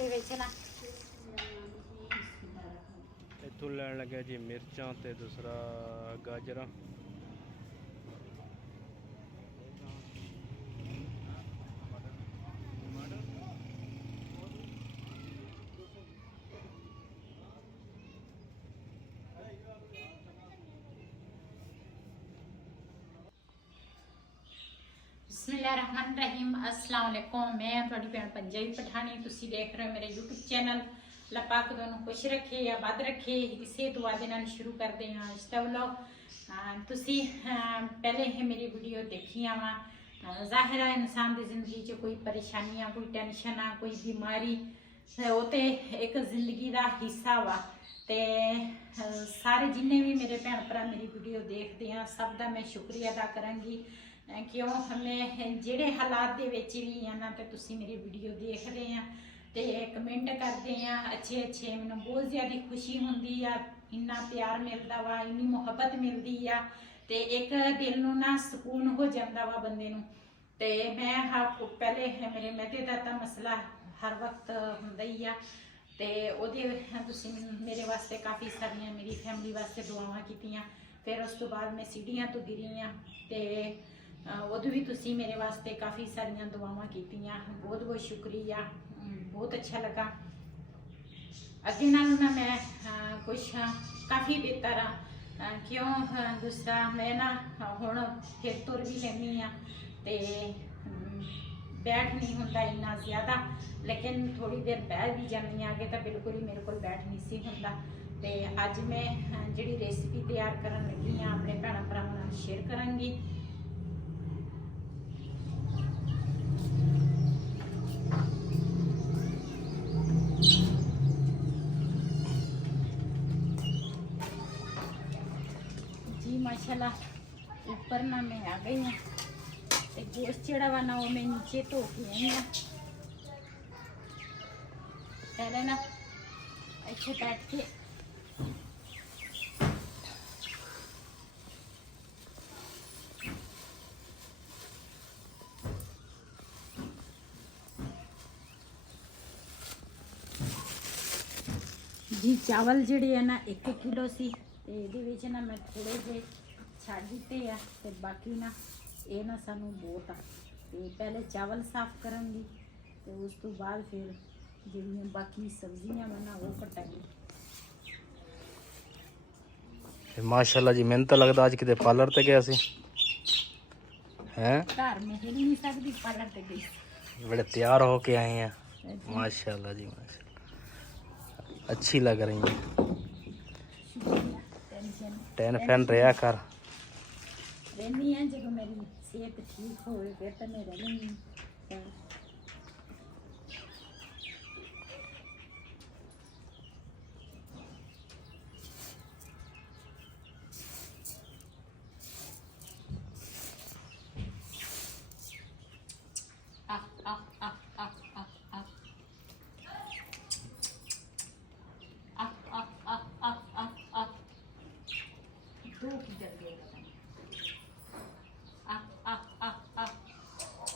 ਇਹਦੇ ਵਿੱਚ ਨਾ ਇੱਥੋਂ ਲੈਣ ਲੱਗਿਆ ਜੀ ਮਿਰਚਾਂ ਤੇ ਦੂਸਰਾ ਗਾਜਰਾਂ। बिस्मिल्लाहिर्रहमानिर्रहीम अस्सलाम वालेकुम। मैं थोड़ी भैन पंजाबी पठानी, तुसी देख रहे हो मेरे यूट्यूब चैनल। अल्लाह पाक दोनों खुश रखे या बद रखे, इसे दुआ दे नाल शुरू करते हैं आज का व्लॉग। तुसी पहले ही मेरी वीडियो देखी वा। ज़ाहिर है इंसान की जिंदगी च कोई परेशानियां, कोई टेंशन, कोई बीमारी वो तो एक जिंदगी का हिस्सा वा। ते सारे जिन्ने भी मेरे भैन भरा मेरी वीडियो देखते हैं सब का मैं शुक्रिया अदा करांगी। क्यों मैं जेड़े हालात दे विच भी हैं ना तो तुसी मेरी वीडियो देखते हैं तो कमेंट करते हैं अच्छे अच्छे, मैनूं बहुत ज़्यादा खुशी होंदी आ। इन्ना प्यार मिलता वा, इन्नी मुहब्बत मिलती आ ते एक दिल नूं ना सुकून हो जाता वा बंदे नूं। ते मैं पहले मेरे मैदे दा तां मसला हर वक्त हुंदा ही आ ते ओहदे तुसी मेरे वास्ते काफ़ी सारियां मेरी फैमिली वास्ते दुआवां कीतियां। फिर उस तो बाद मैं सीढ़ियां तो गिरी हाँ ते उदों भी तुसी मेरे वास्ते काफ़ी सारिया दुआवां कीतियां, बहुत बहुत शुक्रिया, बहुत अच्छा लगा। अगे नालों ना मैं कुछ काफ़ी बेहतर हाँ। क्यों दूसरा मैं ना हुण फिर तुर भी लैनी हाँ ते बैठ नहीं होंदा इन्ना ज़्यादा, लेकिन थोड़ी देर बह भी जानी आगे तो बिल्कुल ही मेरे को बैठ नहीं सी होंदा। ते अज मैं जिहड़ी रेसिपी तैयार करन लगी हाँ अपने भैणां भरावां नाल शेयर करांगी। जी माशाल्लाह ऊपर ना मैं आ गई हूँ तो गोश्त जड़ा वा ना वो मैं नीचे धो के आई हाँ। पहले ना इत्थे बैठ के जी चावल जिहड़े है ना 1 किलो सी ते इहदे विच ना मैं थोड़े जे छड्ड दित्ते आ ते बाकी ना ये ना सानू बहुत आ। ते पहले चावल साफ करांगी ते उस तो बाद फिर जिहड़ियां बाकी सब्जियां वा ना वो कटांगी। माशाल्लाह जी, मैनूं तां लगदा अज किते पार्लर ते गया सी हैं। घर में हिल नहीं सकदी, पार्लर ते गई। बड़े तैयार होके आए हैं माशाल्लाह जी, माशाल्लाह अच्छी लग रही हैं। टेन फैन रहा कर रहनी है जब मेरी सेहत ठीक हो फिर तो मैं रहूँगी।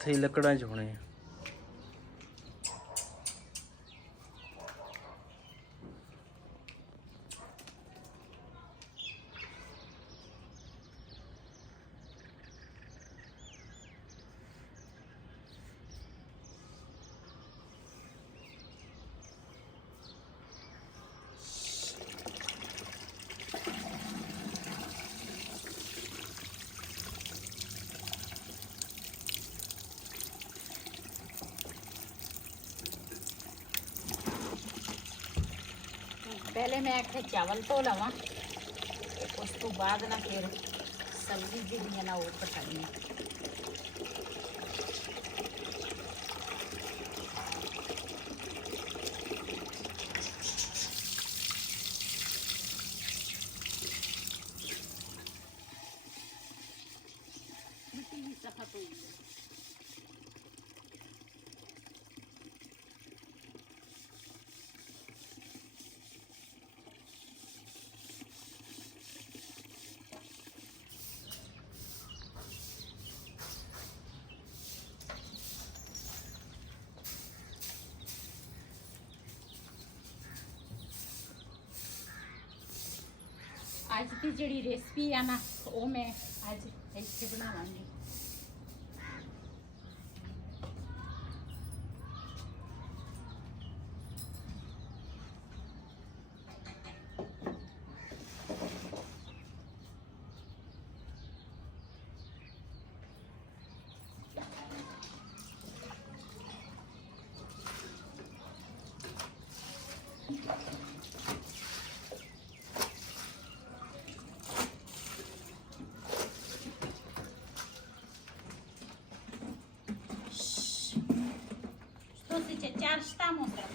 थे लकड़ा च होने पहले मैं आखे चावल धो लवा उस तो बाद ना फिर सब्जी जी ना वो कटानी। मिट्टी सफा तो ਅੱਜ ਦੀ ਜਿਹੜੀ ਰੈਸਪੀ ਆ ਨਾ ਉਹ ਮੈਂ ਅੱਜ ਇੱਥੇ ਬਣਾਵਾਂਗੀ। Dosyć ciasta mądra.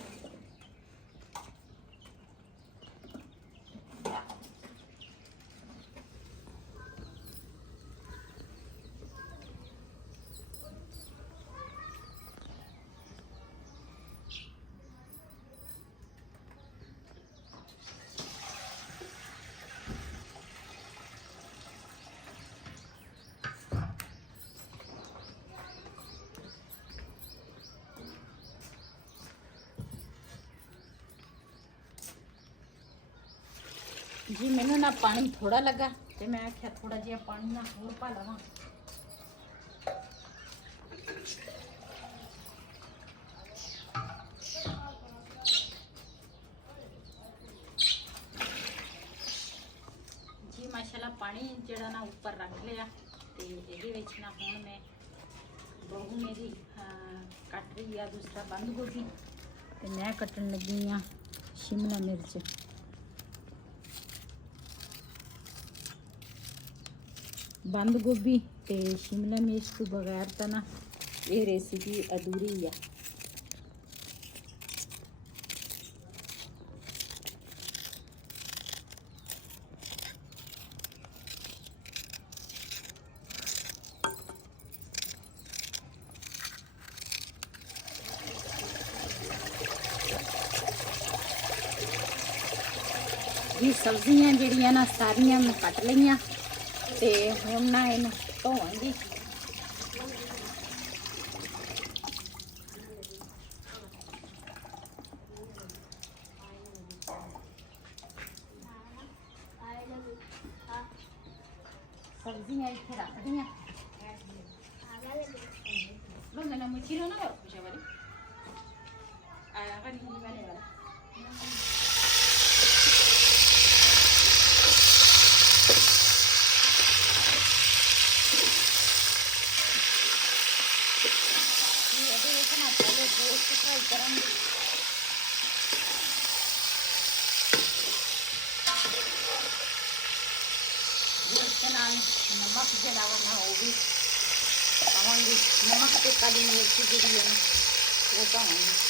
जी मैनू ना पानी थोड़ा लगा तो मैं आख्या थोड़ा जिहा पानी ना होर पा लवां। जी माशाल्लाह पानी जिहड़ा ना ऊपर रख लिया तो ये ना हुण मैं बहू मेरी कट रही है दूसरा बंद गोभी तो मैं कट्टन लगी हाँ शिमला मिर्च। बंद गोभी ते शिमला मिर्च तो बगैर तो ना ये रेसिपी अधूरी है। ये सब्जियां जड़ियां ना सारियां मैं कट लियां ते हुण ना इहनूं धोवांगी। सब्जियां इत्थे रख दियां बंदा ना मुचीरो ना और कुछ वाली आया का नहीं वाले वाला नमक जड़ा वा ना वो भी पावांगी। नमक ते काली मिर्च जी है ना वो पावांगी।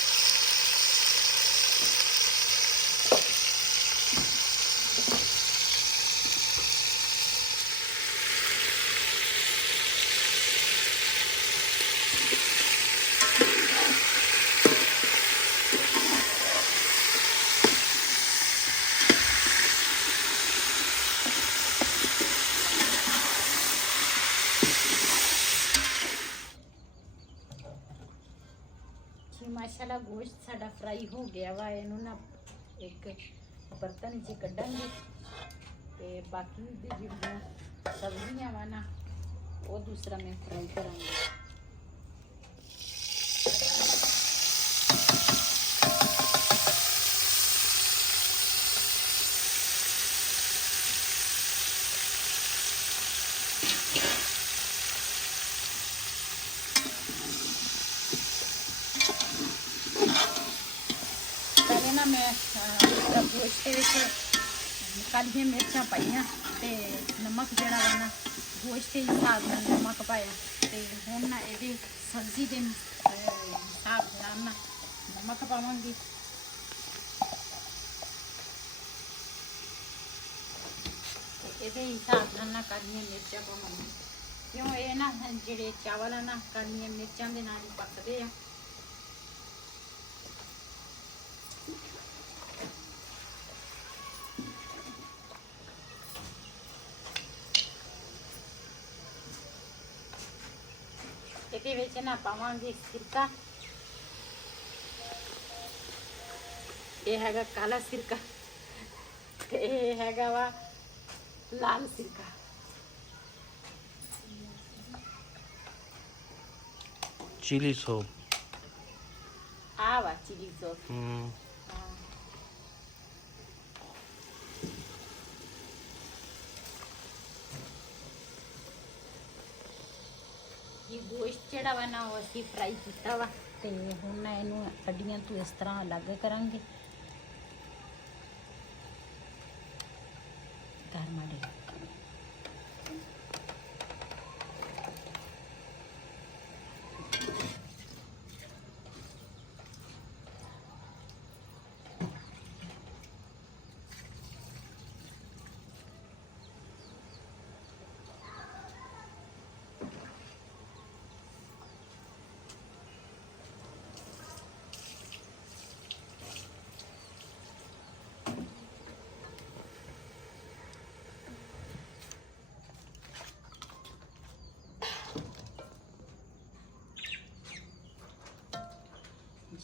माशाल्लाह गोश्त साडा फ्राई हो गया वा इनू ना एक बर्तन च कढ़ांगे ते बाकी दी जिहड़ियां सब्जियां वा ना वो दूसरा मैं फ्राई करांगी। ना मैं गोश्त कालियां मिर्चां पाइयां ते नमक जड़ा वा ना गोश्त के हिसाब नाल नमक पाया ते हुण ना ये सब्जी के हिसाब नाल ना नमक पावांगी। ये हिसाब नाल ना कालियां मिर्चां पावांगी क्यों ये ना जिहड़े चावल है ना कालियां मिर्चां दे नाल ही पकदे आ। ਇਹਦੇ ਵਿੱਚ ਨਾ ਪਾਵਾਂਗੇ ਸਿਰਕਾ। ਇਹ ਹੈਗਾ ਕਾਲਾ ਸਿਰਕਾ ਤੇ ਇਹ ਹੈਗਾ ਵਾ लाल सिरका। Chili sauce. आवा चिली सॉस। ये गोश्त ਜਿਹੜਾ ਵਾ ਨਾ ਉਹ ਅਸੀਂ ਫਰਾਈ ਕੀਤਾ ਵਾ ਤੇ ਹੁਣ ਨਾ ਇਹਨੂੰ ਹੱਡੀਆਂ ਤੋਂ ਇਸ ਤਰ੍ਹਾਂ ਅਲੱਗ ਕਰਾਂਗੇ। ਗਰਮਾੜੇ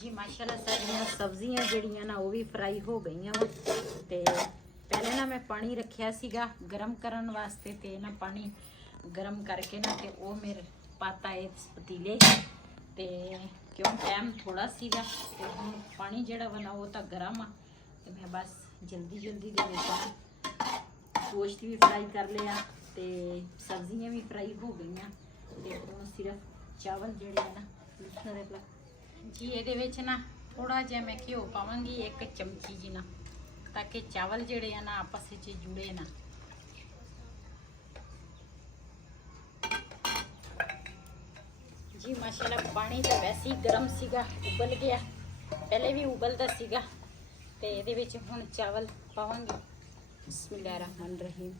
जी माशाल्लाह सारियां सब्जियां ਜਿਹੜੀਆਂ ਨਾ ਉਹ ਵੀ ਫਰਾਈ ਹੋ ਗਈਆਂ ਵਾ ਤੇ ਪਹਿਲੇ ਨਾ ਮੈਂ ਪਾਣੀ ਰੱਖਿਆ ਸੀਗਾ ਗਰਮ ਕਰਨ ਵਾਸਤੇ ਤੇ ਨਾ ਪਾਣੀ ਗਰਮ ਕਰਕੇ ਨਾ ਤੇ ਉਹ ਮੇਰੇ ਪਾਤਾ ਇਸ ਪਤੀਲੇ ਤੇ ਕਿਉਂ ਟਾਈਮ ਥੋੜਾ ਸੀਗਾ ਤੇ ਹੁਣ ਪਾਣੀ ਜਿਹੜਾ ਵਾ ਨਾ ਉਹ ਤਾਂ ਗਰਮ ਆ ਤੇ ਮੈਂ ਬਸ ਜਲਦੀ ਜਲਦੀ ਦੇ ਵਿੱਚ ਗੋਸ਼ਤ ਵੀ ਫਰਾਈ ਕਰ ਲਿਆ ਤੇ ਸਬਜ਼ੀਆਂ ਵੀ ਫਰਾਈ ਹੋ ਗਈਆਂ ਤੇ ਹੁਣ ਸਿਰਫ ਚਾਵਲ ਜਿਹੜੇ ਆ ਨਾ ਦੂਸਰੇ ਪਲਾ जी ये ना थोड़ा जहा मैं घ्यो पावांगी 1 चमची जी ना ताकि चावल जेड़े है ना आपस में जुड़े ना। जी माशाल्लाह पानी तो वैसे ही गर्म सीगा उबल गया पहले भी उबलता सीगा ते इहदे विच हुण चावल पावांगी। बिस्मिल्लाहिर्रहमानिर्रहीम।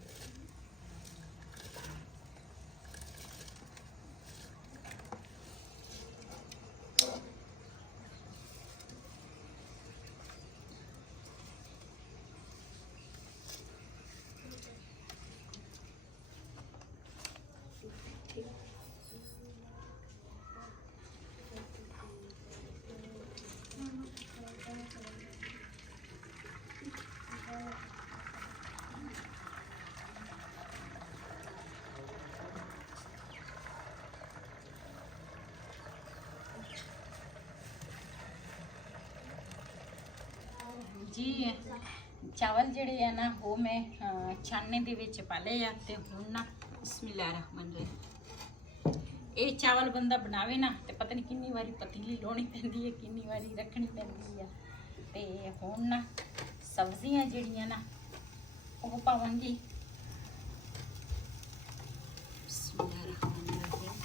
जी चावल जेड़े है ना वो मैं छानने दे विच पा ले आ ते हुण ना बिस्मिल्लाहिर्रहमानिर्रहीम। ये चावल बंदा बनावे ना ते पता नहीं कितनी बारी पतीली लाउणी पैंदी है कितनी बारी रखनी पैंदी है ते हुण ना सब्जियां जेड़ियां ना वो पावांगी। बिस्मिल्लाहिर्रहमानिर्रहीम।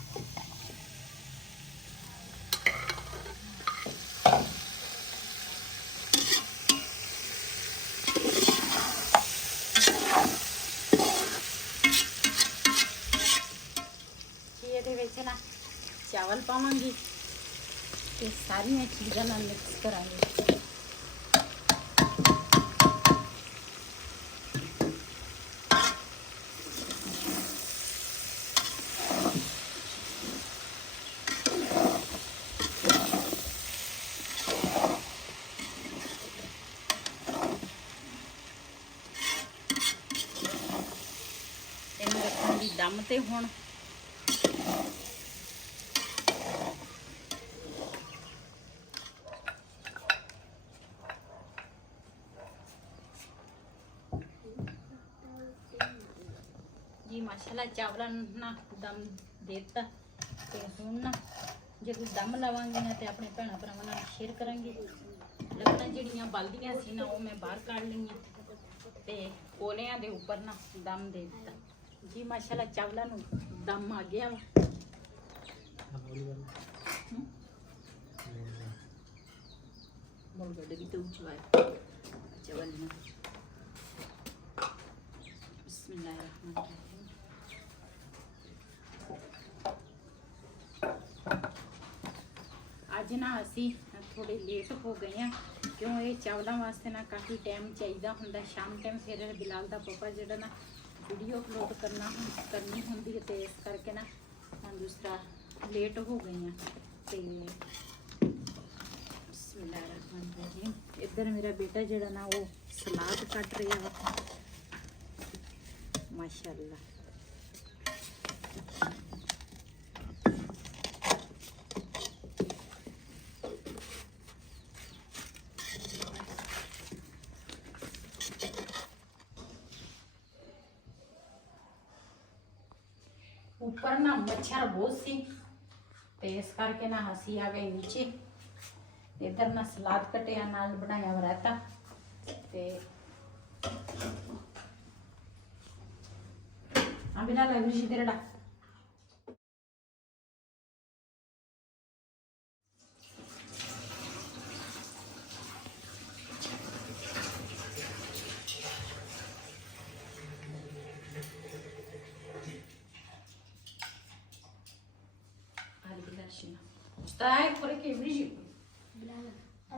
ना चावल पावांगी ते सारियां चीज़ां ना मिक्स करांगे। इन्हूं रखांगी दम ते हुण जी माशाल्लाह चावलों ना दम देता ते हुण ना जो दम लावांगी ना तो अपने भैन भरावां नाल शेयर करांगी। लकड़ां जिहड़ियां बलदियां सी ना वो मैं बाहर काढ़ लईआं ते कोलियां दे उपर ना दम दे दिता। जी माशाल्लाह चावलों नूं दम आ गया वा। गड्ढे भी तो उचवाए चावल में। बिस्मिल्लाहिर्रहमानिर्रहीम। अज ना असी थोड़े लेट हो गए हैं क्यों ये चावलों वास्ते ना काफ़ी टाइम चाहिए होंगे। शाम टाइम फिर बिलाल का पापा जो ना वीडियो अपलोड करनी होंगी है तो इस करके ना हम दूसरा लेट हो गई हैं। तो बिस्मिल्लाहिर्रहमानिर्रहीम। इधर मेरा बेटा जड़ा ना वो सलाद कट रहा वा। माशाल्लाह। ऊपर ना मच्छर बहुत सी ते इस करके ना हसी आ गई नीचे। इधर ना सलाद कटिया नाल बनाया रायता ते अभी ना लग रही तेरा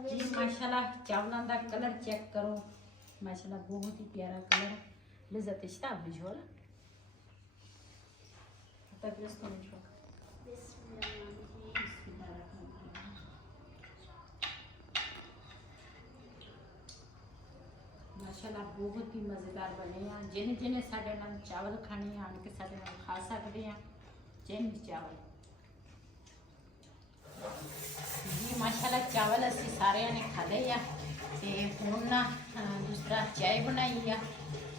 जी माशाल्लाह चावलों का कलर चेक करो माशाल्लाह बहुत ही प्यारा कलर लिज़्ज़त इश्ता बिजोल तब इसको निकाल माशाल्लाह बहुत ही मज़ेदार बने हैं जिन्हें जिन्हें साढ़े नाल चावल खाने आन के साढ़े नाल खा सकते हैं जिन चावल जी माशाल्लाह चावल असी सारे ने खाले आ ते हुण ना दूसरा चाय बनाई आ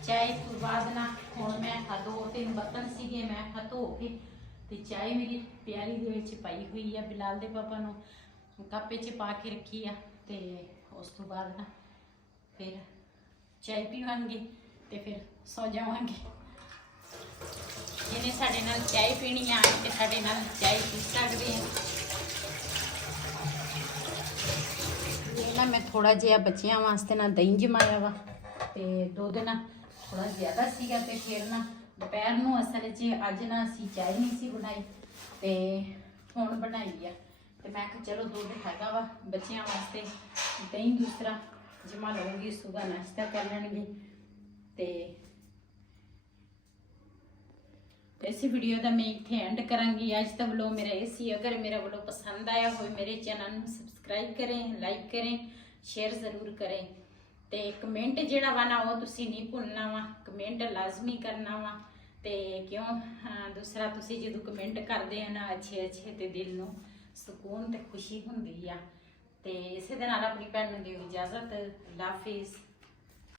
चाय तो बाद ना हुण मैं 2-3 बर्तन सीगे मैं धो के ते चाय मेरी प्याली दे विच पाई हुई आ बिलाल दे पापा नु कप च पा के रखी आ ते उस तो बाद ना फिर चाय पीवांगे ते फिर सो जावांगे जिन्हें साडे नाल चाय पीनी आ ते साडे नाल चाय पी सकदे हैं। ना मैं थोड़ा जिहा बच्चियां वास्ते ना दही जमाया वा ते दुध ना थोड़ा ज़्यादा सीगा ते फिर ना दोपहर नूं असल च अज ना असी चाय नहीं सी बनाई ते हुण बनाई आ ते मैं कहा चलो दुध हैगा वा बच्चियां वास्ते दही दूसरा जमा लूँगी सुबह नाश्ता कर लेंगे ते इस वीडियो का मैं इत्थे एंड करांगी। अज का व्लॉग मेरा ये सी अगर मेरा व्लॉग पसंद आया हो मेरे चैनल को सबसक्राइब करें लाइक करें शेयर जरूर करें ते कमेंट जिहड़ा वा ना वो तुसी नहीं भुलना वा कमेंट लाजमी करना वा ते क्यों दूसरा तुसी जो कमेंट करते हैं ना अच्छे अच्छे तो दिल नूं सुकून ते खुशी हुंदी आ ते इसे दे नाल अपनी भैन नूं दिओ इजाजत। अल्लाह हाफिज़।